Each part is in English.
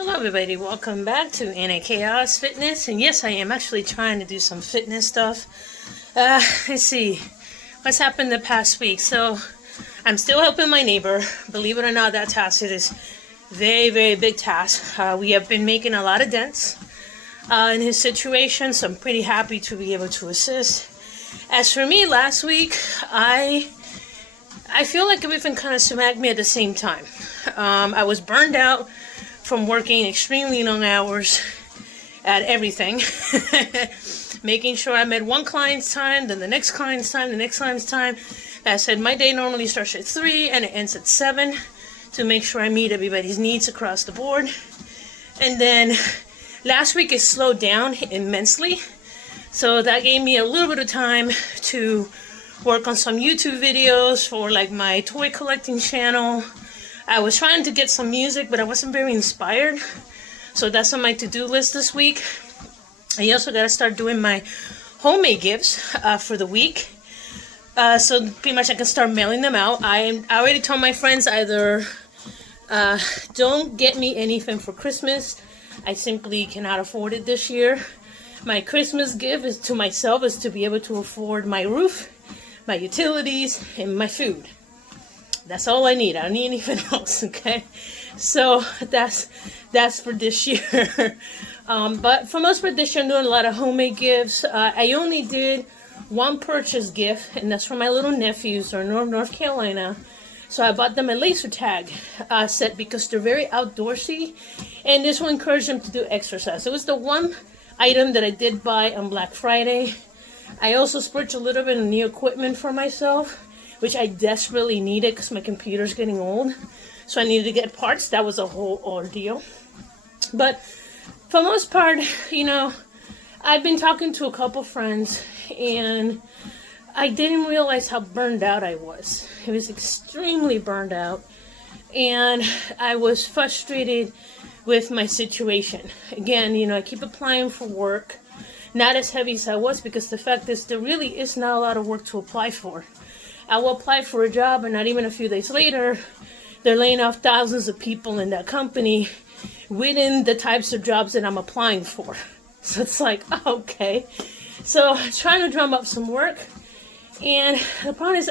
Hello everybody, welcome back to Khayos Fitness, and yes, I am actually trying to do some fitness stuff. Let's see, what's happened the past week. So, I'm still helping my neighbor. Believe it or not, that task is very, very big task. We have been making a lot of dents in his situation, so I'm pretty happy to be able to assist. As for me, last week, I feel like everything kind of smacked me at the same time. I was burned out from working extremely long hours at everything. Making sure I met one client's time, then the next client's time, the next client's time. As I said, my day normally starts at 3 and it ends at 7 to make sure I meet everybody's needs across the board. And then last week it slowed down immensely. So that gave me a little bit of time to work on some YouTube videos for like my toy collecting channel. I was trying to get some music, but I wasn't very inspired. So that's on my to-do list this week. I also got to start doing my homemade gifts for the week. So pretty much I can start mailing them out. I already told my friends either don't get me anything for Christmas. I simply cannot afford it this year. My Christmas gift is to myself is to be able to afford my roof, my utilities, and my food. That's all I need. I don't need anything else, okay? So that's for this year. But for most part this year, I'm doing a lot of homemade gifts. I only did one purchase gift, and that's for my little nephews who are in North Carolina. So I bought them a laser tag set because they're very outdoorsy, and this will encourage them to do exercise. It was the one item that I did buy on Black Friday. I also splurged a little bit on new equipment for myself, which I desperately needed because my computer's getting old. So I needed to get parts. That was a whole ordeal. But for the most part, you know, I've been talking to a couple friends, and I didn't realize how burned out I was. I was extremely burned out, and I was frustrated with my situation. Again, you know, I keep applying for work. Not as heavy as I was, because the fact is there really is not a lot of work to apply for. I will apply for a job, and not even a few days later, they're laying off thousands of people in that company within the types of jobs that I'm applying for. So it's like, okay. So I'm trying to drum up some work, and the problem is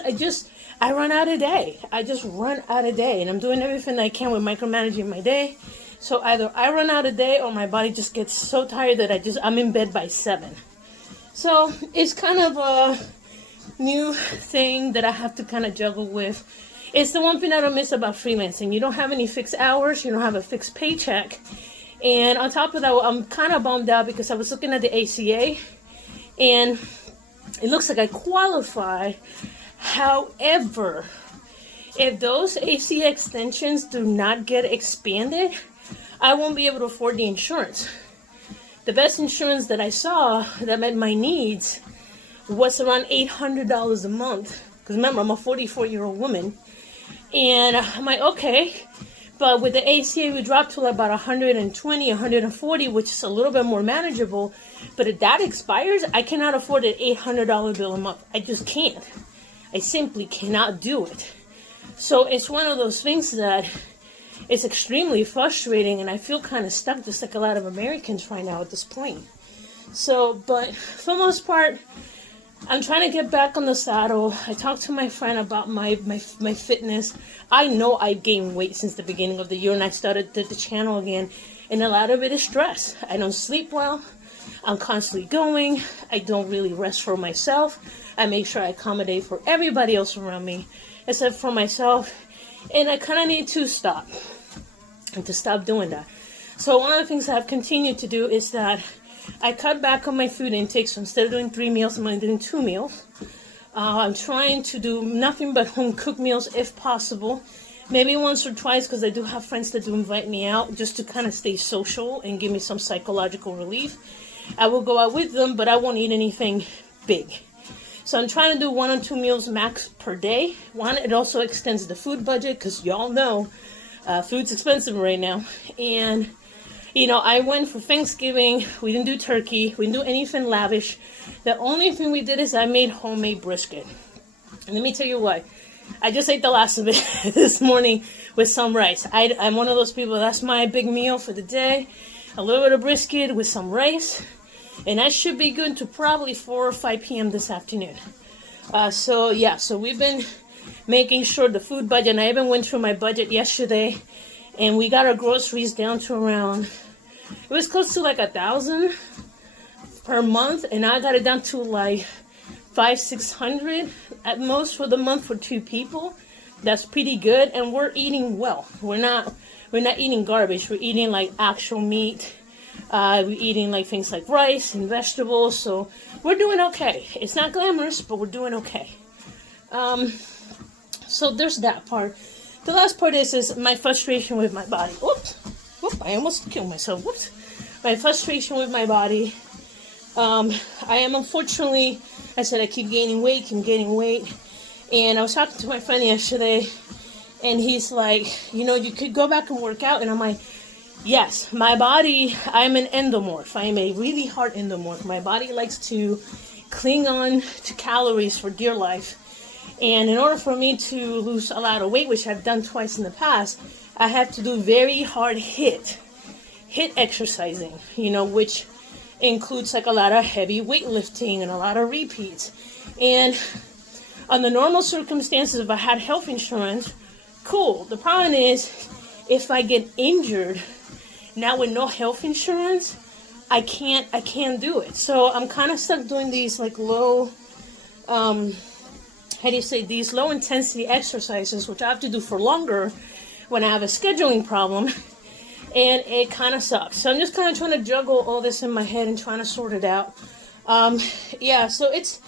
I run out of day. I just run out of day, and I'm doing everything I can with micromanaging my day. So either I run out of day or my body just gets so tired that I'm in bed by 7. So it's kind of a new thing that I have to kind of juggle with. It's the one thing I don't miss about freelancing. You don't have any fixed hours. You don't have a fixed paycheck. And on top of that, I'm kind of bummed out because I was looking at the ACA, and it looks like I qualify. However, if those ACA extensions do not get expanded, I won't be able to afford the insurance. The best insurance that I saw that met my needs was around $800 a month. Because remember, I'm a 44-year-old woman. And I'm like, okay. But with the ACA, we dropped to about 120, 140, which is a little bit more manageable. But if that expires, I cannot afford an $800 bill a month. I just can't. I simply cannot do it. So it's one of those things that it's extremely frustrating, and I feel kind of stuck, just like a lot of Americans right now at this point. So, but for the most part, I'm trying to get back on the saddle. I talked to my friend about my fitness. I know I've gained weight since the beginning of the year, and I started the channel again, and a lot of it is stress. I don't sleep well. I'm constantly going. I don't really rest for myself. I make sure I accommodate for everybody else around me, except for myself. And I kind of need to stop doing that. So one of the things I've continued to do is that I cut back on my food intake. So instead of doing 3 meals, I'm only doing 2 meals. I'm trying to do nothing but home cooked meals if possible. Maybe once or twice, because I do have friends that do invite me out just to kind of stay social and give me some psychological relief. I will go out with them, but I won't eat anything big. So I'm trying to do 1 or 2 meals max per day. One, it also extends the food budget, because y'all know food's expensive right now. And, you know, I went for Thanksgiving. We didn't do turkey. We didn't do anything lavish. The only thing we did is I made homemade brisket. And let me tell you why. I just ate the last of it this morning with some rice. I'm one of those people, that's my big meal for the day. A little bit of brisket with some rice. And that should be good to probably 4 or 5 p.m. this afternoon. So we've been making sure the food budget, and I even went through my budget yesterday, and we got our groceries down to around, it was close to like 1,000 per month, and I got it down to like 500-600 at most for the month for 2 people. That's pretty good, and we're eating well. We're not eating garbage. We're eating like actual meat. We're eating like things like rice and vegetables, so we're doing okay. It's not glamorous, but we're doing okay. So there's that part. The last part is my frustration with my body. Whoops, I almost killed myself. Whoops. My frustration with my body. I am unfortunately, I said I keep gaining weight. And I was talking to my friend yesterday, and he's like, you could go back and work out. And I'm like, yes, my body, I'm an endomorph. I am a really hard endomorph. My body likes to cling on to calories for dear life. And in order for me to lose a lot of weight, which I've done twice in the past, I have to do very hard hit exercising, which includes like a lot of heavy weightlifting and a lot of repeats. And under normal circumstances, if I had health insurance, cool. The problem is, if I get injured, now with no health insurance, I can't do it. So I'm kind of stuck doing these like low, these low intensity exercises, which I have to do for longer when I have a scheduling problem, and it kind of sucks. So I'm just kind of trying to juggle all this in my head and trying to sort it out. So it's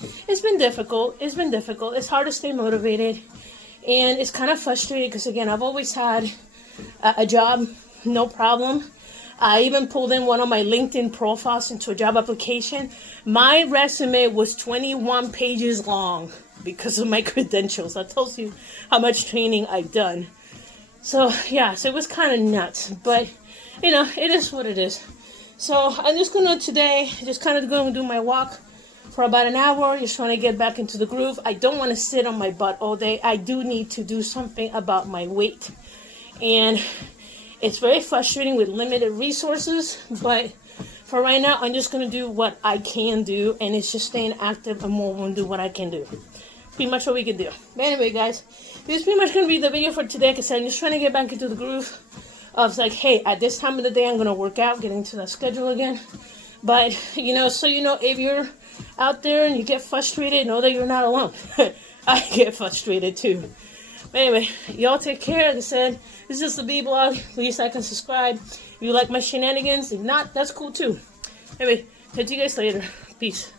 been difficult. It's hard to stay motivated, and it's kind of frustrating because, again, I've always had a job, no problem. I even pulled in one of my LinkedIn profiles into a job application. My resume was 21 pages long because of my credentials. That tells you how much training I've done. So it was kind of nuts, but it is what it is. So I'm just gonna today, do my walk for about an hour, just trying to get back into the groove. I don't want to sit on my butt all day. I do need to do something about my weight. And it's very frustrating with limited resources, but for right now, I'm just going to do what I can do, and it's just staying active and more and do what I can do. Pretty much what we can do. But anyway, guys, this is pretty much going to be the video for today, because I'm just trying to get back into the groove of like, hey, at this time of the day, I'm going to work out, get into that schedule again. But, if you're out there and you get frustrated, know that you're not alone. I get frustrated too. But anyway, y'all take care. Like I said, this is the B-Blog. Please like and subscribe. If you like my shenanigans, if not, that's cool too. Anyway, catch you guys later. Peace.